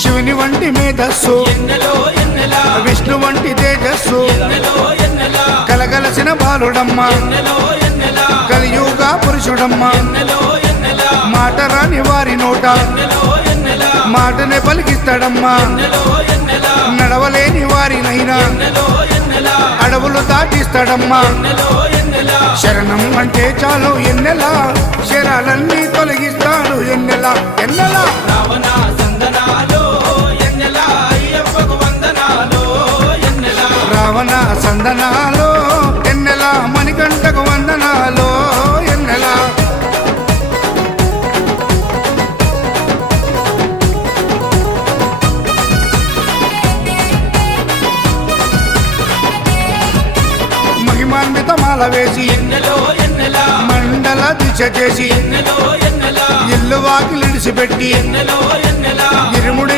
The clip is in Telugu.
శివుని వంటి మేధస్సు విష్ణు వంటి తేజస్సు కలగలసిన బాలుడమ్మ కలియుగ పురుషుడమ్మ మాట రాని వారి నోట మాటనే పలికిస్తాడమ్మా నడవలేని వారినైనా అడవులు దాటిస్తాడమ్మా శరణం అంటే చాలు ఎన్నెలా శరాలన్నీ తొలగిస్తాడు ఎన్నెలా ఎన్నెలా రావణ సందనాలో ఎన్నెలా మణికంఠకు వందనాలో ఎన్నెలా మహిమాన్వితమాల వేసి మండల దిశ చేసి ఇల్లు వాకిలిడిసిపెట్టి ఇరుముడిని